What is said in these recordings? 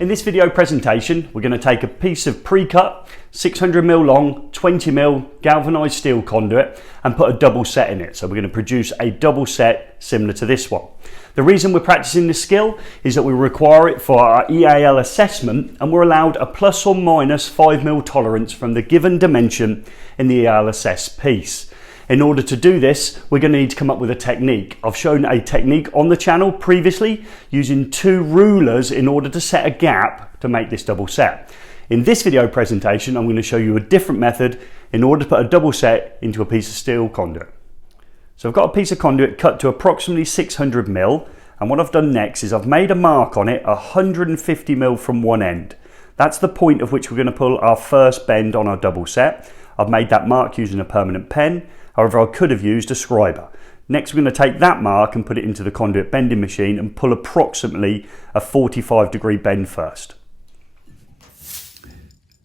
In this video presentation, we're going to take a piece of pre-cut, 600mm long, 20mm galvanized steel conduit and put a double set in it. So we're going to produce a double set similar to this one. The reason we're practicing this skill is that we require it for our EAL assessment, and we're allowed a plus or minus 5mm tolerance from the given dimension in the EAL assessed piece. In order to do this, we're going to need to come up with a technique. I've shown a technique on the channel previously using two rulers in order to set a gap to make this double set. In this video presentation, I'm going to show you a different method in order to put a double set into a piece of steel conduit. So I've got a piece of conduit cut to approximately 600mm, and what I've done next is I've made a mark on it 150mm from one end. That's the point of which we're going to pull our first bend on our double set. I've made that mark using a permanent pen. However, I could have used a scriber. Next, we're going to take that mark and put it into the conduit bending machine and pull approximately a 45-degree bend first.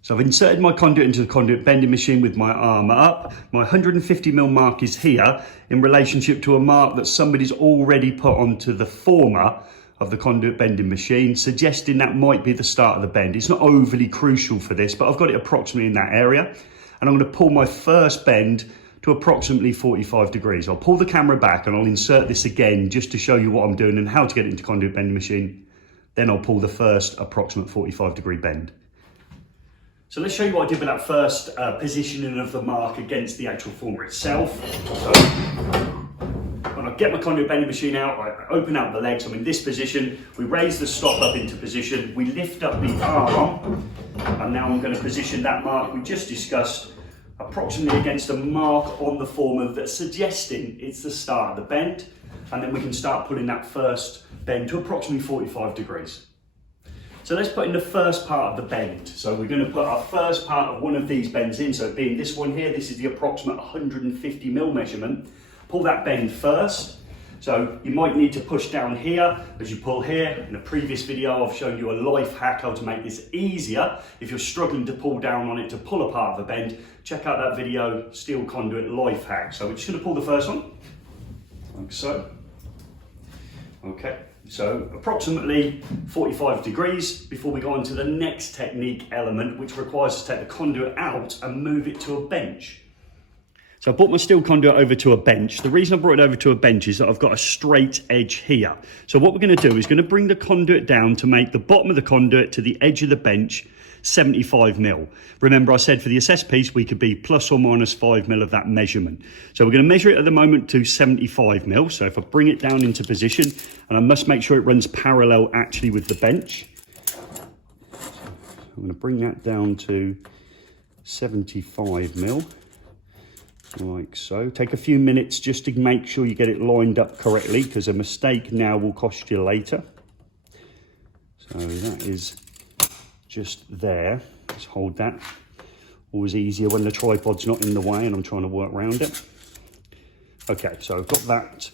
So I've inserted my conduit into the conduit bending machine with my arm up. My 150mm mark is here in relationship to a mark that somebody's already put onto the former of the conduit bending machine, suggesting that might be the start of the bend. It's not overly crucial for this, but I've got it approximately in that area. And I'm going to pull my first bend to approximately 45 degrees. I'll pull the camera back and I'll insert this again just to show you what I'm doing and how to get it into conduit bending machine. Then I'll pull the first approximate 45-degree bend. So let's show you what I did with that first positioning of the mark against the actual former itself. So when I get my conduit bending machine out, I open out the legs. I'm in this position. We raise the stop up into position. We lift up the arm, and now I'm going to position that mark we just discussed approximately against a mark on the former that's suggesting it's the start of the bend, and then we can start pulling that first bend to approximately 45 degrees. So let's put in the first part of the bend. So we're going to put our first part of one of these bends in, so being this one here, this is the approximate 150mm measurement. Pull that bend first. So you might need to push down here as you pull here. In a previous video, I've shown you a life hack how to make this easier. If you're struggling to pull down on it to pull a part of the bend, check out that video, Steel Conduit life hack. So we're just going to pull the first one, like so. Okay, so approximately 45 degrees before we go on to the next technique element, which requires us to take the conduit out and move it to a bench. So I brought my steel conduit over to a bench. The reason I brought it over to a bench is that I've got a straight edge here. So what we're going to do is going to bring the conduit down to make the bottom of the conduit to the edge of the bench 75mm. Remember, I said for the assessed piece we could be plus or minus 5mm of that measurement. So we're going to measure it at the moment to 75mm. So if I bring it down into position, and I must make sure it runs parallel actually with the bench. I'm going to bring that down to 75mm. Like so. Take a few minutes just to make sure you get it lined up correctly, because a mistake now will cost you later. So that is just there. Just hold that. Always easier when the tripod's not in the way and I'm trying to work around it. Okay, so I've got that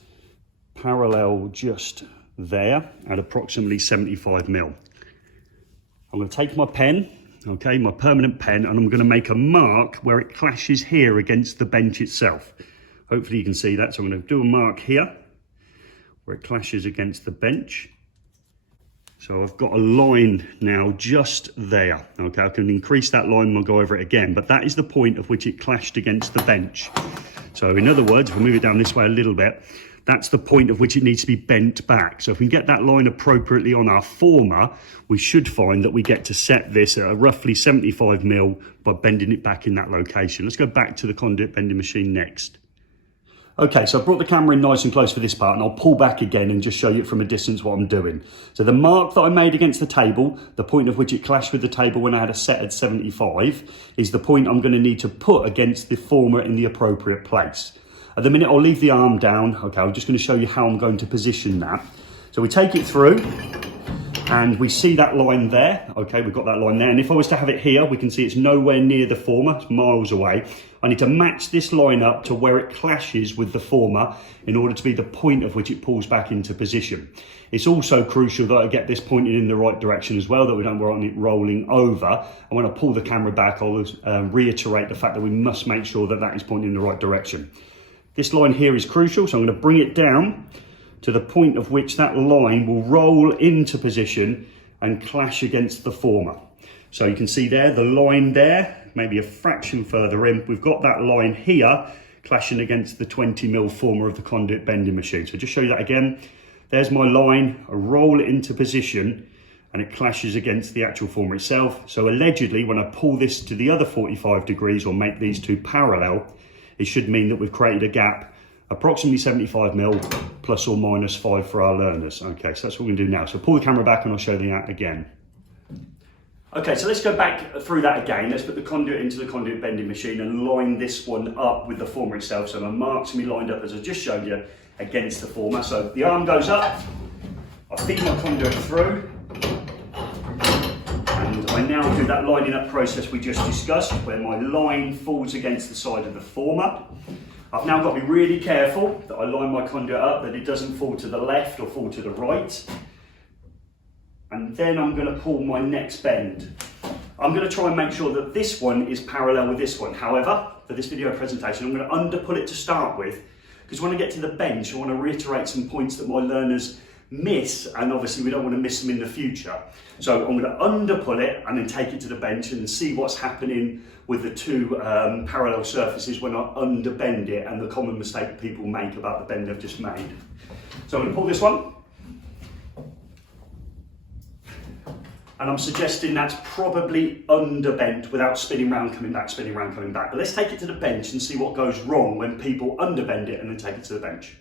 parallel just there at approximately 75mm. I'm going to take my pen, okay, my permanent pen, and I'm going to make a mark where it clashes here against the bench itself. Hopefully you can see that. So I'm going to do a mark here where it clashes against the bench. So I've got a line now just there. Okay, I can increase that line and I'll go over it again, but that is the point of which it clashed against the bench. So in other words, if we move it down this way a little bit, that's the point of which it needs to be bent back. So if we can get that line appropriately on our former, we should find that we get to set this at roughly 75mm by bending it back in that location. Let's go back to the conduit bending machine next. Okay, so I brought the camera in nice and close for this part, and I'll pull back again and just show you from a distance what I'm doing. So the mark that I made against the table, the point of which it clashed with the table when I had a set at 75, is the point I'm going to need to put against the former in the appropriate place. At the minute, I'll leave the arm down. Okay, I'm just going to show you how I'm going to position that. So we take it through, and we see that line there. Okay, we've got that line there. And if I was to have it here, we can see it's nowhere near the former, it's miles away. I need to match this line up to where it clashes with the former in order to be the point of which it pulls back into position. It's also crucial that I get this pointed in the right direction as well, that we don't want it rolling over. And when I pull the camera back, I'll reiterate the fact that we must make sure that that is pointing in the right direction. This line here is crucial, so I'm going to bring it down to the point of which that line will roll into position and clash against the former. So you can see there, the line there, maybe a fraction further in, we've got that line here clashing against the 20mm former of the conduit bending machine. So just show you that again. There's my line, I roll it into position and it clashes against the actual former itself. So allegedly, when I pull this to the other 45 degrees or make these two parallel, it should mean that we've created a gap approximately 75mm plus or minus 5 for our learners. Okay, so that's what we're gonna do now. So pull the camera back and I'll show you that again. Okay, so let's go back through that again. Let's put the conduit into the conduit bending machine and line this one up with the former itself. So my mark's gonna be lined up, as I just showed you, against the former. So the arm goes up, I feed my conduit through, and I now do that lining up process we just discussed, where my line falls against the side of the former. I've now got to be really careful that I line my conduit up, that it doesn't fall to the left or fall to the right. And then I'm going to pull my next bend. I'm going to try and make sure that this one is parallel with this one. However, for this video presentation, I'm going to underpull it to start with, because when I get to the bench, I want to reiterate some points that my learners miss, and obviously we don't want to miss them in the future. So I'm going to underpull it and then take it to the bench and see what's happening with the two parallel surfaces when I underbend it, and the common mistake people make about the bend they've just made. So I'm going to pull this one. And I'm suggesting that's probably underbent without spinning round, coming back, spinning round, coming back. But let's take it to the bench and see what goes wrong when people underbend it and then take it to the bench.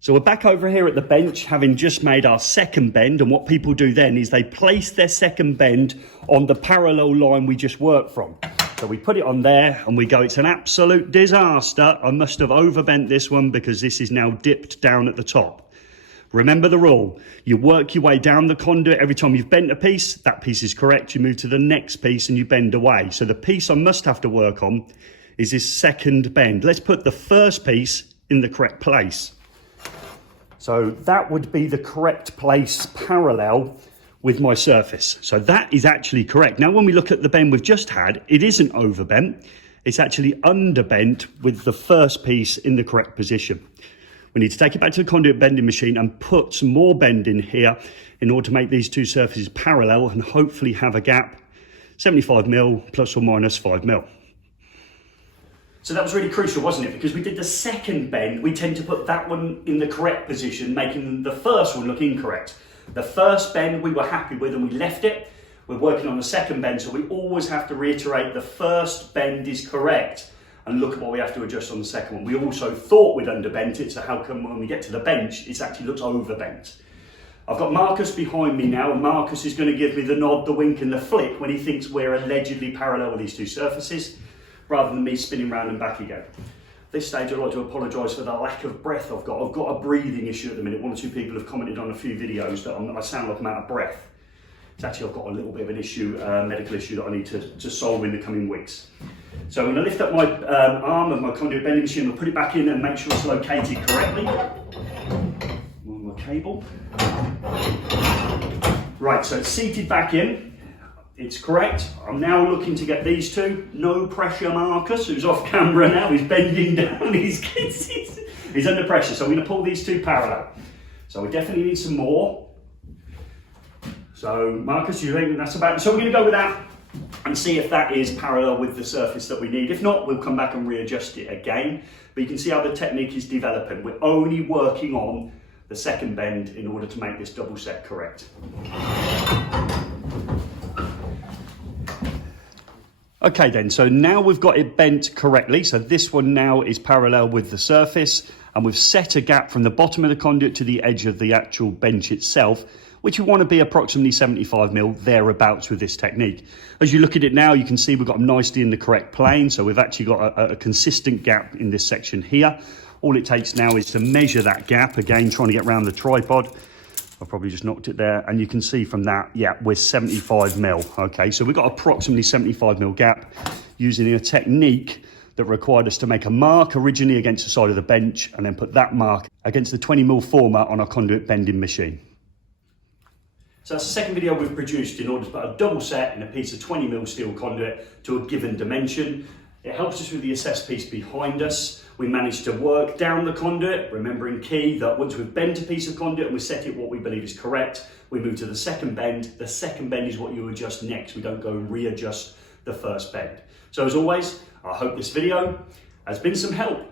So we're back over here at the bench, having just made our second bend, and what people do then is they place their second bend on the parallel line we just worked from. So we put it on there and we go, it's an absolute disaster. I must have overbent this one because this is now dipped down at the top. Remember the rule, you work your way down the conduit. Every time you've bent a piece, that piece is correct. You move to the next piece and you bend away. So the piece I must have to work on is this second bend. Let's put the first piece in the correct place. So that would be the correct place parallel with my surface. So that is actually correct. Now, when we look at the bend we've just had, it isn't overbent. It's actually underbent with the first piece in the correct position. We need to take it back to the conduit bending machine and put some more bend in here in order to make these two surfaces parallel and hopefully have a gap 75mm plus or minus 5mm. So that was really crucial, wasn't it? Because we did the second bend, we tend to put that one in the correct position, making the first one look incorrect. The first bend we were happy with and we left it. We're working on the second bend, so we always have to reiterate the first bend is correct. And look at what we have to adjust on the second one. We also thought we'd underbent it, so how come when we get to the bench, it actually looks overbent? I've got Marcus behind me now, and Marcus is going to give me the nod, the wink and the flick when he thinks we're allegedly parallel with these two surfaces, rather than me spinning round and back again. At this stage, I'd like to apologise for the lack of breath I've got. I've got a breathing issue at the minute. One or two people have commented on a few videos that I sound like I'm out of breath. It's actually, I've got a little bit of an issue, medical issue that I need to solve in the coming weeks. So I'm going to lift up my arm of my conduit bending machine and put it back in and make sure it's located correctly on my cable. Right, so it's seated back in. It's correct. I'm now looking to get these two. No pressure, Marcus, who's off camera now. He's bending down. He's under pressure. So I'm going to pull these two parallel. So we definitely need some more. So Marcus, you think that's about it? So we're going to go with that and see if that is parallel with the surface that we need. If not, we'll come back and readjust it again. But you can see how the technique is developing. We're only working on the second bend in order to make this double set correct. Okay then, so now we've got it bent correctly. So this one now is parallel with the surface, and we've set a gap from the bottom of the conduit to the edge of the actual bench itself, which we want to be approximately 75mm thereabouts with this technique. As you look at it now, you can see we've got them nicely in the correct plane. So we've actually got a consistent gap in this section here. All it takes now is to measure that gap, again, trying to get around the tripod. I've probably just knocked it there. And you can see from that, yeah, we're 75mm. Okay, so we've got approximately 75mm gap using a technique that required us to make a mark originally against the side of the bench and then put that mark against the 20mm former on our conduit bending machine. So that's the second video we've produced in order to put a double set in a piece of 20mm steel conduit to a given dimension. It helps us with the assess piece behind us. We manage to work down the conduit, remembering key that once we've bent a piece of conduit and we set it what we believe is correct, we move to the second bend. The second bend is what you adjust next. We don't go and readjust the first bend. So as always, I hope this video has been some help.